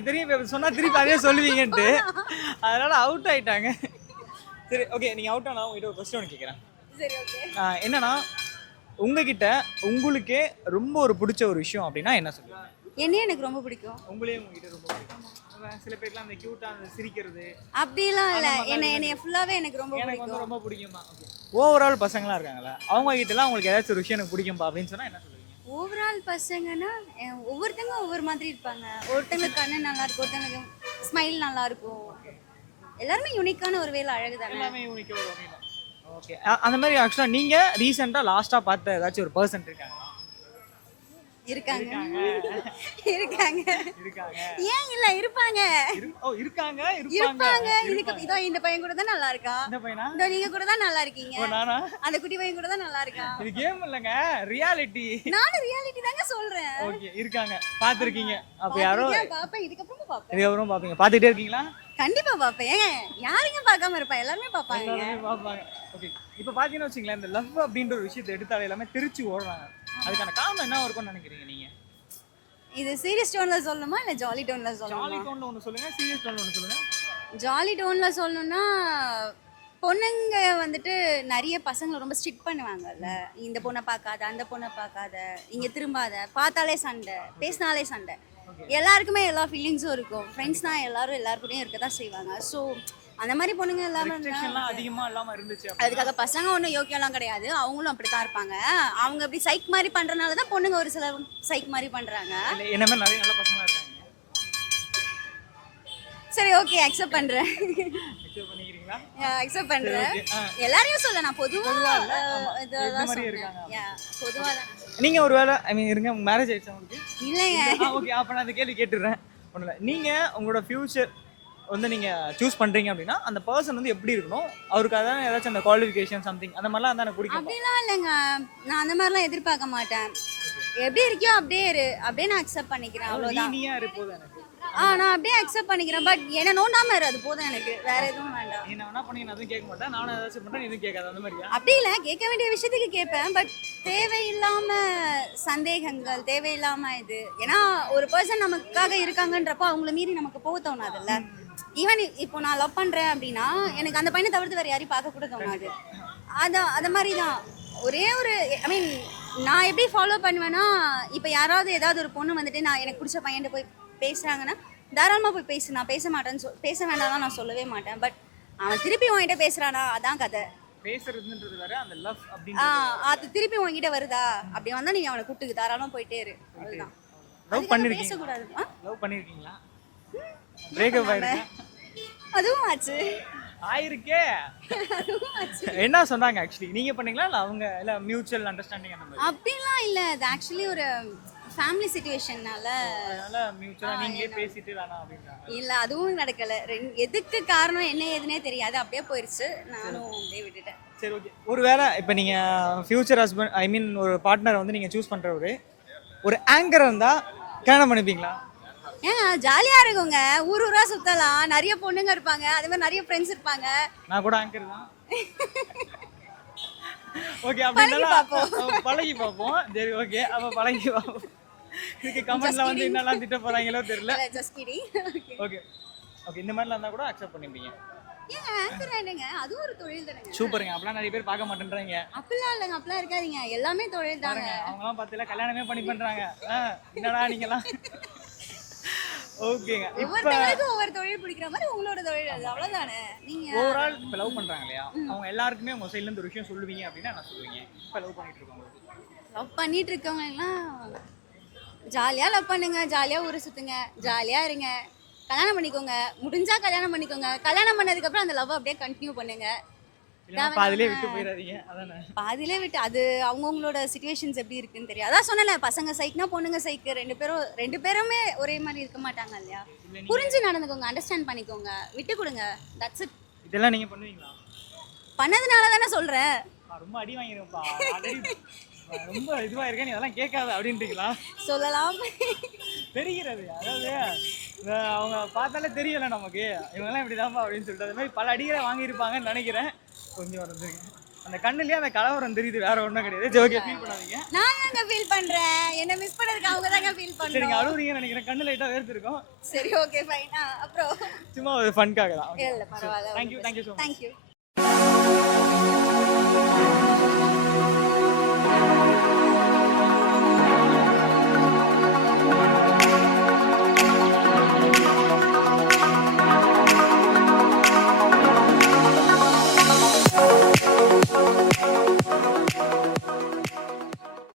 எனக்கு தெரியும் இப்ப சொன்னா திருப்பி அதே சொல்லுவீங்கன்ட்டு. அதனால அவுட் ஆயிட்டாங்க. சரி ஓகே, நீங்க அவுட் ஆனா உங்ககிட்ட ஒரு கொஸ்டின் ஒன்று கேட்குறேன். சரி ஓகே. என்னன்னா உங்ககிட்ட உங்களுக்கே ரொம்ப ஒரு பிடிச்ச ஒரு விஷயம் அப்படின்னா என்ன சொல்லுவீங்க? என்னையே எனக்கு ரொம்ப பிடிக்கும். உங்களே உங்ககிட்ட ரொம்ப பிடிக்கும். சில பேர்லாம் அந்த கியூட்டா அந்த சிரிக்கிறது அப்படிலாம் இல்லை, என்னைய ஃபுல்லாகவே எனக்கு ரொம்ப எனக்கு வந்து பிடிக்கும். ரொம்ப பிடிக்குமா? ஓவரால் பசங்களாம் இருக்காங்களா, அவங்க கிட்டலாம் உங்களுக்கு ஏதாச்சும் ஒரு விஷயம் எனக்கு பிடிக்கும்பா அப்படின்னு சொன்னா என்ன சொல்லுவீங்க? ஓவரால் பசங்கன்னா ஒவ்வொருத்தங்க ஒவ்வொரு மாதிரி இருப்பாங்க. ஒருத்தங்களுக்கு கண்ணு நல்லா இருக்கும், ஒருத்தங்களுக்கு ஸ்மைல் நல்லா இருக்கும். எல்லாருமே யூனிக்கான ஒரு வேலை அழகு தானே. எல்லாமே யூனிக்கா ஒரு வகையில. ஓகே, அந்த மாதிரி ஆக்சுவலா நீங்க ரீசெண்டா லாஸ்டா பார்த்த ஏதாச்சும் ஒரு பர்சன் இருக்காங்களா? இருக்காங்க இருக்காங்க. இருக்காங்க. இருக்காங்க. ஏன் இல்ல, இருப்பாங்க இருக்காங்க. இருப்பாங்க. இதோ இந்த பையன் கூட தான் நல்லா இருக்கான். இந்த பையனா? இதோ நீங்க கூட தான் நல்லா இருக்கீங்க. ஓ நானா? அந்த குட்டி பையன் கூட தான் நல்லா இருக்கான். இது கேம் இல்லங்க, ரியாலிட்டி. நானும் ரியாலிட்டி தாங்க சொல்றேன். ஓகே, இருக்காங்க. பாத்துர்க்கீங்க. அப்ப யாரோ பாப்பேன், இதுக்கப்புறம் பாப்பேன். இதுக்கப்புறம் பாப்பீங்க. பாத்துட்டே இருக்கீங்களா? கண்டிப்பா பாப்பேன். யாருங்க பார்க்காம இருப்பா, எல்லாருமே பாப்பாங்க. எல்லாருமே பாப்பாங்க. ஓகே, இப்போ பாத்தீங்கன்னா வச்சுங்களேன், இந்த லவ் அப்படின்ற ஒரு விஷயத்தை எடுத்தாலே எல்லாமே திருச்சி ஓடுறாங்க. அதுக்கான காரணம் என்ன இருக்கும்னு நினைக்கிறீங்க நீங்க? இது சீரியஸ் டோன்ல சொல்லணுமா இல்ல ஜாலி டோன்ல ஜாலி சொல்லணுமா? டோன்ல ஒன்று சொல்லுங்க, சீரியஸ் டோன்ல ஒன்று சொல்லுங்க. ஜாலி டோன்ல சொல்லணும்னா, பொண்ணுங்க வந்துட்டு நிறைய பசங்களை ரொம்ப ஸ்ட்ரிக்ட் பண்ணுவாங்கல்ல. இந்த பொண்ணை பார்க்காத, அந்த பொண்ணை பார்க்காத, இங்க திரும்பாத, பார்த்தாலே சண்டை, பேசினாலே சண்டை. எல்லாருக்குமே எல்லா ஃபீலிங்ஸும் இருக்கும். ஃப்ரெண்ட்ஸ்னா எல்லாரும் எல்லாருக்கூடயும் இருக்க தான் செய்வாங்க. ஸோ அந்த மாதிரி பொண்ணுங்க எல்லாமே ரெஸ்ட்ரிக்ஷன்லாம் அதிகமா இல்லாம இருந்துச்சு. அதுக்காக பசங்க ஒன்றும் யோக்கியெல்லாம் கிடையாது, அவங்களும் அப்படி தான் இருப்பாங்க. அவங்க அப்படி சைக் மாதிரி பண்றதுனால தான் பொண்ணுங்க ஒரு சில சைக் மாதிரி பண்றாங்க. என்ன மாதிரி நிறைய நல்ல பசங்களா இருக்காங்க. சரி ஓகே, அக்செப்ட் பண்றேன். அக்செப்ட் பண்ணிக்கிறீங்களா? அக்செப்ட் பண்றேன். எல்லாரையும் சொல்ல, நான் பொதுவா இதெல்லாம் சொல்றேன். பொதுவா தான். நீங்க ஒருவேளை ஐ மீன் இருங்க, மேரேஜ் ஆயிடுச்சா உங்களுக்கு? இல்லைங்க. ஓகே, அப்ப நான் அந்த கேள்வி கேட்டுடுறேன். ஒண்ணும் இல்லை, நீங்க உங்களோட ஃபியூச்சர் வந்து நீங்க சூஸ் பண்றீங்க அப்படின்னா அந்த பர்சன் வந்து எப்படி இருக்கணும், அவருக்கு அதான் ஏதாச்சும் அந்த குவாலிஃபிகேஷன் சம்திங் அந்த மாதிரிலாம் இருந்தா எனக்கு பிடிக்கும். அப்படிலாம் இல்லைங்க, நான் அந்த மாதிரிலாம் எதிர்பார்க்க மாட்டேன். எப்படி இருக்கியோ அப்படியே இரு, அப்படியே நான் அக்செப்ட் பண்ணிக்கிறேன், அவ்வளோதான். நீயா இருப்போது எனக்கு நான் அப்படியே அக்செப்ட் பண்ணிக்கிறேன். பட் என்ன நோண்டாம இரு, அது போதும் எனக்கு, வேற எதுவும் வேண்டாம். நீ என்ன பண்ணி நான் எதுவும் கேட்க மாட்டேன், நானும் ஏதாச்சும் பண்றேன், எதுவும் கேட்காது அந்த மாதிரியா? அப்படி இல்லை, கேட்க வேண்டிய விஷயத்துக்கு கேட்பேன். பட் தேவையில்லாம சந்தேகங்கள், தேவையில்லாம இது. ஏன்னா ஒரு பர்சன் நமக்காக இருக்காங்கன்றப்போ அவங்கள மீறி நமக்கு போக தோணாதுல்ல. ஈவன் இப்போ நான் லவ் பண்றேன் அப்படின்னா எனக்கு அந்த பையனை தவிர்த்து வேற யாரையும் பார்க்க கூட தோணாது. அது மாதிரி தான். ஒரே ஒரு ஐ மீன், நான் எப்படி ஃபாலோ பண்ணுவேன்னா, இப்போ யாராவது ஏதாவது ஒரு பொண்ணு வந்துட்டு நான் எனக்கு பிடிச்ச பையன்கிட்ட போய் பேசுறாங்கன்னா தாராளமாக போய் பேசு, நான் பேச மாட்டேன்னு பேச வேண்டாம் நான் சொல்லவே மாட்டேன். பட் அவன் திருப்பி உன்கிட்ட பேசுறானா, அதான் கதை. பேசுறதுன்றது வேற, அந்த லவ் அப்படி அது திருப்பி உன்கிட்ட வருதா, அப்படி வந்தா நீ அவனை கூட்டுக்கு தாராளமாக போயிட்டே இரு, அதுதான். லவ் பண்ணிருக்கீங்க? பேசக்கூடாது. லவ் பண்ணிருக்கீங்களா? பிரேக்கப் ஆயிருக்கு? அதுவும் ஆச்சு. ஆயிருக்கே. என்ன சொன்னாங்க ஆக்சுவலி? நீங்க பண்ணீங்களா இல்ல அவங்க, இல்ல மியூச்சுவல் அண்டர்ஸ்டாண்டிங் அந்த மாதிரி? அப்படிலாம் இல்ல, அது ஆக்சுவலி ஒரு ஃபேமிலி சிச்சுவேஷன்னால அதனால மியூச்சுவலா நீங்களே பேசிட்டு வேணாம் அப்படின்றாங்க. இல்ல, அதுவும் நடக்கல. எதுக்கு காரணம் என்ன ஏதுனே தெரியாது, அப்படியே போயிருச்சு. நானும் அப்படியே விட்டுட்டேன். சரி ஓகே, ஒருவேளை இப்போ நீங்க ஃபியூச்சர் ஹஸ்பண்ட் ஐ மீன் ஒரு பார்ட்னர் வந்து நீங்க சூஸ் பண்ற ஒரு ஆங்கர் இருந்தா கல்யாணம் பண்ணிப்பீங்களா? ஏங்க ஜாலியா இருக்குங்க, ஊர் ஊரா சுத்தலாம், நிறைய பொண்ணுங்க இருப்பாங்க, அதே மாதிரி நிறைய ஃப்ரெண்ட்ஸ் இருப்பாங்க. நான் கூட ஆங்கர் தான். ஓகே, அப்படின்னா பழகி பார்ப்போம். சரி ஓகே, அப்ப பழகி பார்ப்போம். இதுக்கு கமெண்ட்ல வந்து என்னெல்லாம் திட்ட போறாங்களோ தெரியல. Just kidding. ஓகே ஓகே, இந்த மாதிரிலாம் இருந்தா கூட அக்செப்ட் பண்ணிப்பீங்க? ஏங்க ஆங்கர் என்னங்க, அது ஒரு தொழில் தானங்க. சூப்பருங்க, அப்பலாம் நிறைய பேர் பார்க்க மாட்டேன்றாங்க. அப்படிலாம் இல்லைங்க, அப்படிலாம் இருக்காதீங்க, எல்லாமே தொழில் தாங்க. அவங்கலாம் பார்த்தீங்களா கல்யாணமே பண்ணி பண்றாங்க. என்னடா நீங்கலாம். ஓகேங்க, ஒவ்வொருத்தங்களுக்கும் ஒவ்வொரு தொழில் பிடிக்கிற மாதிரி உங்களோட தொழில் அது, அவ்வளவுதானே. நீங்க ஓவரால் இப்போ லவ் பண்றாங்க இல்லையா, அவங்க எல்லாருக்குமே உங்க சைடுல இருந்து ஒரு விஷயம் சொல்லுவீங்க அப்படின்னா என்ன சொல்லுவீங்க? இப்போ லவ் பண்ணிட்டு இருக்கவங்க, லவ் பண்ணிட்டு இருக்கவங்க எல்லாம் ஜாலியா லவ் பண்ணுங்க, ஜாலியா ஊரை சுத்துங்க, ஜாலியா இருங்க, கல்யாணம் பண்ணிக்கோங்க, முடிஞ்சா கல்யாணம் பண்ணிக்கோங்க. கல்யாணம் பண்ணதுக்கு அப்புறம் அந்த லவ் அப்படியே கண்டினியூ பண்ணுங்க. பாதியிலே விட்டு போயிடாதீங்க. அதானே, பாதியிலே விட்டு, அது அவங்கவுங்களோட சிச்சுவேஷன்ஸ் எப்படி இருக்குன்னு தெரியும். அதான் சொன்னல, பசங்க சைக்னா பொண்ணுங்க சைக்கு, ரெண்டு பேருமே ஒரே மாதிரி இருக்க மாட்டாங்க இல்லையா. புரிஞ்சு நடந்துக்கோங்க, அண்டர்ஸ்டாண்ட் பண்ணிக்கோங்க, விட்டு கொடுங்க, தட்ஸ் இட். இதெல்லாம் நீங்க பண்ணுவீங்களா? பண்ணதுனால தானே சொல்றேன். ரொம்ப அடி வாங்கிருப்பா, ரொம்ப இதுவா இருக்கேன், இதெல்லாம் கேட்காத அப்படின்றீங்களா? சொல்லலாம், தெரிகிறது. அதாவது அவங்க பார்த்தாலே தெரியல நமக்கு, இவங்கெல்லாம் இப்படிதான்ப்பா அப்படின்னு சொல்லிட்டு அது மாதிரி பல அடிகளை வாங்கியிருப்பாங்கன்னு நினைக்கிறேன். கொஞ்சம் வந்துருங்க. அந்த கண்ணுலயே அந்த கலவரம் தெரியுது, வேற ஒன்றும் கிடையாது. சரி ஓகே, ஃபீல் பண்ணாதீங்க. நான் ஏங்க ஃபீல் பண்றேன், என்ன மிஸ் பண்ணதுக்கு அவங்க தாங்க ஃபீல் சரி, நீங்க பண்றோம். அழுவுறீங்கன்னு நினைக்கிறேன், கண்ணு லைட்டா வேர்த்து இருக்கும். சரி ஓகே ஃபைன். அப்புறம் சும்மா ஒரு ஃபன்காக தான். இல்ல பரவாயில்ல. Thank you so much. தேங்க்யூ.